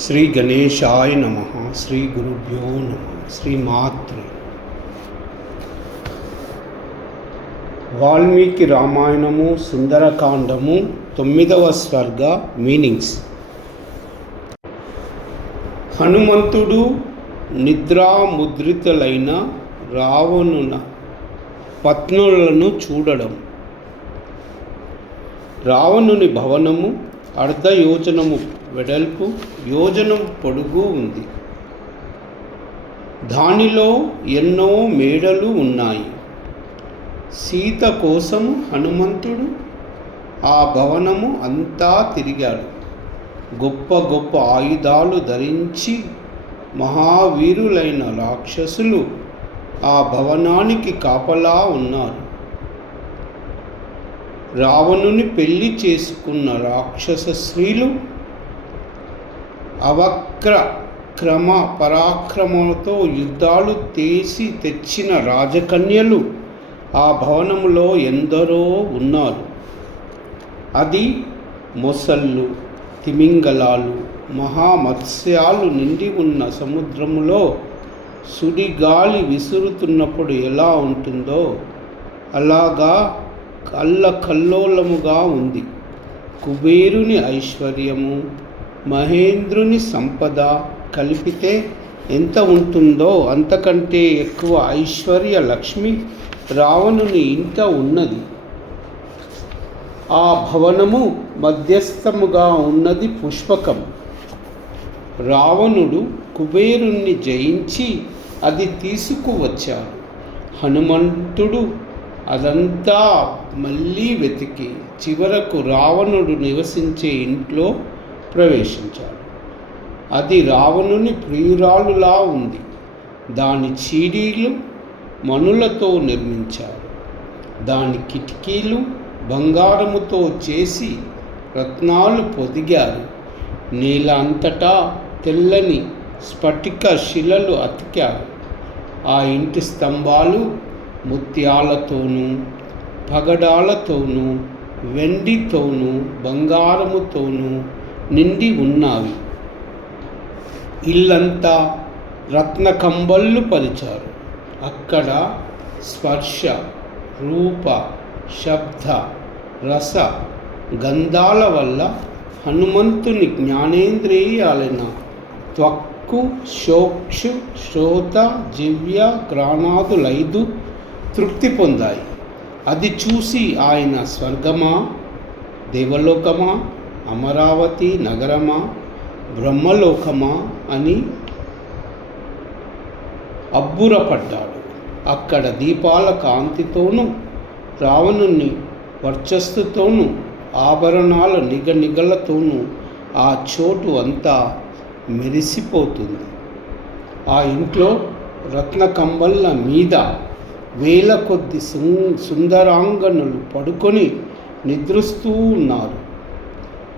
శ్రీ గణేశాయ నమః. శ్రీ గురుభ్యో నమః. శ్రీమాత్రే. వాల్మీకి రామాయణము సుందరకాండము 9వ సర్గ మీనింగ్స్. హనుమంతుడు నిద్రాముద్రితులైన రావణున పత్నులను చూడడం. రావణుని భవనము అర్ధయోజనము వెడల్పు, యోజనం పొడుగు ఉంది. దానిలో ఎన్నో మేడలు ఉన్నాయి. సీత కోసం హనుమంతుడు ఆ భవనము అంతా తిరిగాడు. గొప్ప గొప్ప ఆయుధాలు ధరించి మహావీరులైన రాక్షసులు ఆ భవనానికి కాపలా ఉన్నారు. రావణుని పెళ్లి చేసుకున్న రాక్షస స్త్రీలు అవక్ర క్రమ పరాక్రమంతో యుద్ధాలు చేసి తెచ్చిన రాజకన్యలు ఆ భవనములో ఎందరో ఉన్నారు. అది మొసళ్ళు, తిమింగలాలు, మహామత్స్యాలు నిండి ఉన్న సముద్రములో సుడిగాలి విసురుతున్నప్పుడు ఎలా ఉంటుందో అలాగా కల్లోలముగా ఉంది. కుబేరుని ఐశ్వర్యము, మహేంద్రుని సంపద కలిపితే ఎంత ఉంటుందో అంతకంటే ఎక్కువ ఐశ్వర్య లక్ష్మి రావణుని ఇంట ఉన్నది. ఆ భవనము మధ్యస్థముగా ఉన్నది పుష్పకం. రావణుడు కుబేరుణ్ణి జయించి అది తీసుకువచ్చాడు. హనుమంతుడు అదంతా మళ్ళీ వెతికి చివరకు రావణుడు నివసించే ఇంట్లో ప్రవేశించాడు. అది రావణుని ప్రియురాలులా ఉంది. దాని చీడీలు మణులతో నిర్మించారు. దాని కిటికీలు బంగారముతో చేసి రత్నాలు పొదిగారు. నేల అంతటా తెల్లని స్ఫటిక శిలలు అతికారు. ఆ ఇంటి స్తంభాలు ముత్యాలతోనూ, పగడాలతోనూ, వెండితోనూ, బంగారముతోనూ నిండి ఉన్నవి. ఇల్లంతా రత్న కంబళ్ళు పరిచారు. అక్కడ స్పర్శ, రూప, శబ్ద, రస, గంధాల వల్ల హనుమంతుని జ్ఞానేంద్రియాలైన త్వక్కు, చక్షు, శ్రోత, జివ్య, ఘ్రాణాదులైదు తృప్తి పొందాయి. అది చూసి ఆయన స్వర్గమా, దేవలోకమా, అమరావతి నగరమా, బ్రహ్మలోకమా అని అబ్బురపడ్డాడు. అక్కడ దీపాల కాంతితోనూ, రావణుని వర్చస్సుతోనూ, ఆభరణాల నిగనిగలతోనూ ఆ చోటు అంతా మెరిసిపోతుంది. ఆ ఇంట్లో రత్న కంబళ్ళ మీద వేల కొద్ది సుందరాంగనులు పడుకొని నిద్రిస్తూ ఉన్నారు.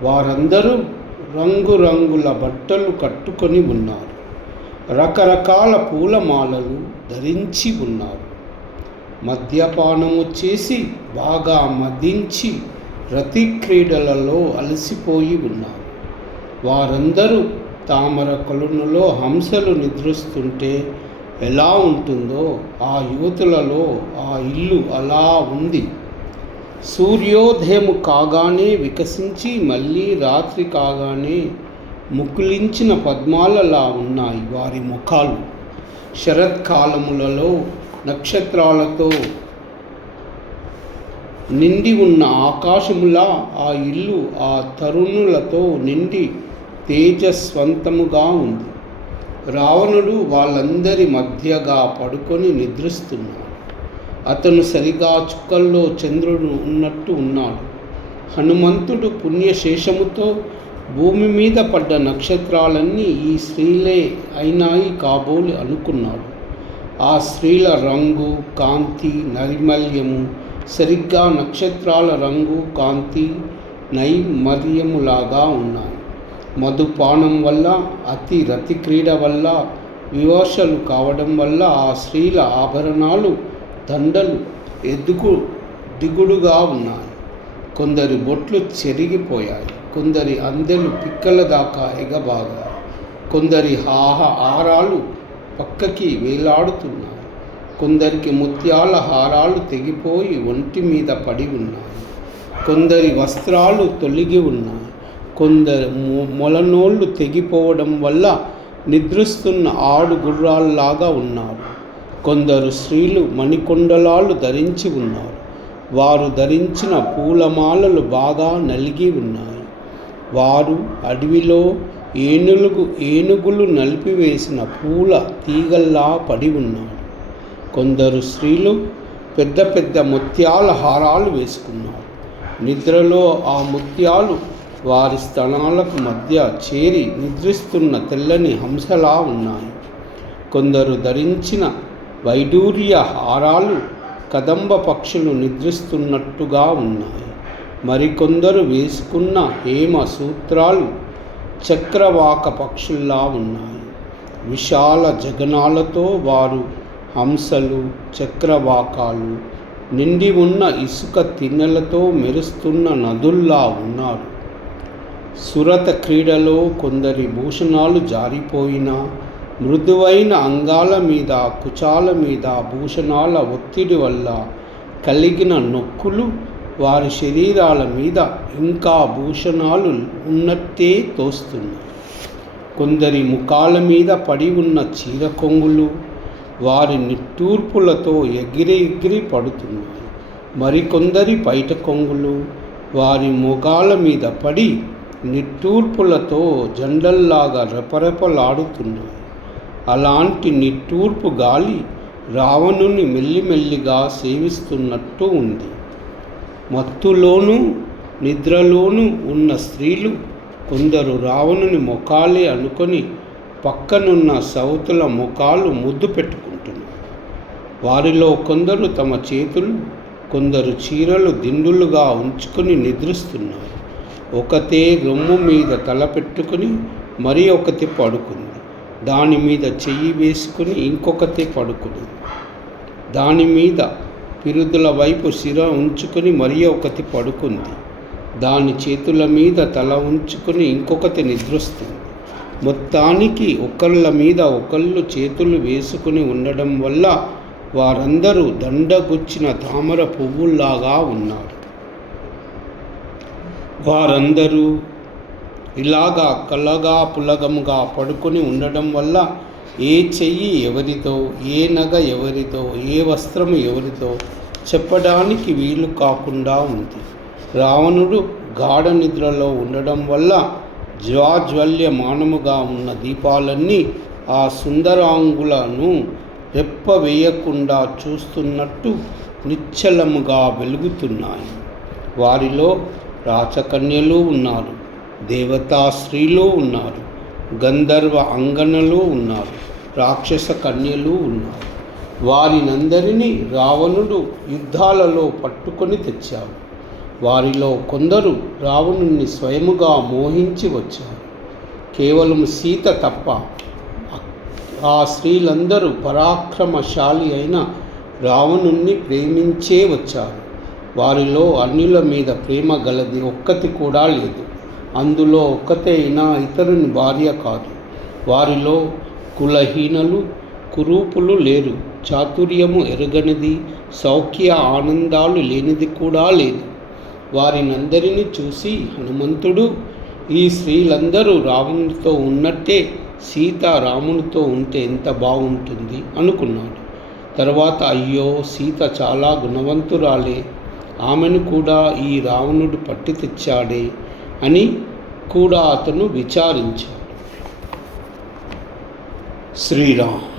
వారందరూ రంగురంగుల బట్టలు కట్టుకొని ఉన్నారు. రకరకాల పూలమాలలు ధరించి ఉన్నారు. మద్యపానము చేసి బాగా మదించి రతి క్రీడలలో అలసిపోయి ఉన్నారు. వారందరూ తామర కొలనులో హంసలు నిద్రిస్తుంటే ఎలా ఉంటుందో ఆ యువతులలో ఆ ఇల్లు అలా ఉంది. సూర్యోదయము కాగానే వికసించి మళ్ళీ రాత్రి కాగానే ముకులించిన పద్మాలలా ఉన్నాయి వారి ముఖాలు. శరత్కాలములలో నక్షత్రాలతో నిండి ఉన్న ఆకాశములా ఆ ఇల్లు ఆ తరుణులతో నిండి తేజస్వంతముగా ఉంది. రావణుడు వాళ్ళందరి మధ్యగా పడుకొని నిద్రిస్తున్నాడు. అతను సరిగా చుక్కల్లో చంద్రుడు ఉన్నట్టు ఉన్నాడు. హనుమంతుడు పుణ్యశేషముతో భూమి మీద పడ్డ నక్షత్రాలన్నీ ఈ స్త్రీలే అయినాయి కాబోలు అనుకున్నాడు. ఆ స్త్రీల రంగు, కాంతి, నైర్మల్యము సరిగ్గా నక్షత్రాల రంగు, కాంతి, నైర్మల్యములాగా ఉన్నాయి. మధుపానం వల్ల, అతి రతి క్రీడ వల్ల, వివశలు కావడం వల్ల ఆ స్త్రీల ఆభరణాలు, దండలు దిగుడుగా ఉన్నాయి. కొందరి బొట్లు చెరిగిపోయాయి. కొందరి అందెలు పిక్కల దాకా ఎగబాగా కొందరి హారాలు పక్కకి వేలాడుతున్నాయి. కొందరికి ముత్యాల హారాలు తెగిపోయి ఒంటి మీద పడి ఉన్నాయి. కొందరి వస్త్రాలు తొలగి ఉన్నాయి. కొందరు మొలనోళ్ళు తెగిపోవడం వల్ల నిద్రిస్తున్న ఆడు గుర్రాల్లాగా ఉన్నారు. కొందరు స్త్రీలు మణికొండలాలు ధరించి ఉన్నారు. వారు ధరించిన పూలమాలలు బాగా నలిగి ఉన్నాయి. వారు అడవిలో ఏనుగులు నలిపివేసిన పూల తీగల్లా పడి ఉన్నారు. కొందరు స్త్రీలు పెద్ద పెద్ద ముత్యాల హారాలు వేసుకున్నారు. నిద్రలో ఆ ముత్యాలు వారి స్తనాలకు మధ్య చేరి నిద్రిస్తున్న తెల్లని హంసలా ఉన్నాయి. కొందరు ధరించిన వైడూర్య హారాలు కదంబ పక్షులు నిద్రిస్తున్నట్టుగా ఉన్నాయి. మరికొందరు వేసుకున్న హేమ సూత్రాలు చక్రవాక పక్షుల్లా ఉన్నాయి. విశాల జగనాలతో వారు హంసలు, చక్రవాకాలు, నిండి ఉన్న ఇసుక తిన్నెలతో మెరుస్తున్న నదుల్లా ఉన్నారు. సురత క్రీడలో కొందరి భూషణాలు జారిపోయినా మృదువైన అంగాల మీద, కుచాల మీద భూషణాల ఒత్తిడి వల్ల కలిగిన నొక్కులు వారి శరీరాల మీద ఇంకా భూషణాలు ఉన్నట్టే తోస్తున్నాయి. కొందరి ముఖాల మీద పడి ఉన్న చీర కొంగులు వారి నిట్టూర్పులతో ఎగిరి పడుతున్నాయి. మరికొందరి పైట కొంగులు వారి ముఖాల మీద పడి నిట్టూర్పులతో జెండల్లాగా రెపరెపలాడుతున్నాయి. అలాంటి నిట్టూర్పు గాలి రావణుని మెల్లిమెల్లిగా సేవిస్తున్నట్టు ఉంది. మత్తులోనూ నిద్రలోనూ ఉన్న స్త్రీలు కొందరు రావణుని ముఖాలే అనుకొని పక్కనున్న సౌతుల ముఖాలు ముద్దు పెట్టుకుంటున్నారు. వారిలో కొందరు తమ చేతులు, కొందరు చీరలు దిండులుగా ఉంచుకొని నిద్రిస్తున్నారు. ఒకతే రొమ్ము మీద తల పెట్టుకుని మరి ఒకటి పడుకుంది. దాని మీద చెయ్యి వేసుకుని ఇంకొకతే పడుకుంది. దాని మీద పిరుదుల వైపు శిర ఉంచుకొని మరి ఒకటి పడుకుంది. దాని చేతుల మీద తల ఉంచుకొని ఇంకొకటి నిద్రిస్తుంది. మొత్తానికి ఒకళ్ళ మీద ఒకళ్ళు చేతులు వేసుకుని ఉండడం వల్ల వారందరూ దండగుచ్చిన తామర పువ్వుల్లాగా ఉన్నారు. వారందరూ ఇలాగా కలగా పులగముగా పడుకొని ఉండడం వల్ల ఏ చెయ్యి ఎవరిదో, ఏ నగ ఎవరిదో, ఏ వస్త్రము ఎవరిదో చెప్పడానికి వీలు కాకుండా ఉంది. రావణుడు గాఢ నిద్రలో ఉండడం వల్ల జ్వాజ్వల్యమానముగా ఉన్న దీపాలన్నీ ఆ సుందరాంగులను రెప్ప వేయకుండా చూస్తున్నట్టు నిశ్చలముగా వెలుగుతున్నాయి. వారిలో రాచకన్యలు ఉన్నారు, దేవతా స్త్రీలు ఉన్నారు, గంధర్వ అంగనలు ఉన్నారు, రాక్షస కన్యలు ఉన్నారు. వారినందరినీ రావణుడు యుద్ధాలలో పట్టుకొని తెచ్చాడు. వారిలో కొందరు రావణుణ్ణి స్వయముగా మోహించి వచ్చారు. కేవలం సీత తప్ప ఆ స్త్రీలందరూ పరాక్రమశాలి అయిన రావణుణ్ణి ప్రేమించే వచ్చారు. వారిలో అన్యుల మీద ప్రేమ గలది ఒక్కటి కూడా లేదు. అందులో ఒక్కతే అయినా ఇతరుని భార్య కాదు. వారిలో కులహీనలు, కురూపులు లేరు. చాతుర్యము ఎరగనిది, సౌఖ్య ఆనందాలు లేనిది కూడా లేదు. వారినందరినీ చూసి హనుమంతుడు, ఈ స్త్రీలందరూ రావణుడితో ఉన్నట్టే సీత రామునితో ఉంటే ఎంత బాగుంటుంది అనుకున్నాడు. తర్వాత అయ్యో, సీత చాలా గుణవంతురాలే, ఆమెను కూడా ఈ రావణుడు పట్టి తెచ్చాడే అని కూడా అతను విచారించాడు. శ్రీరామ్.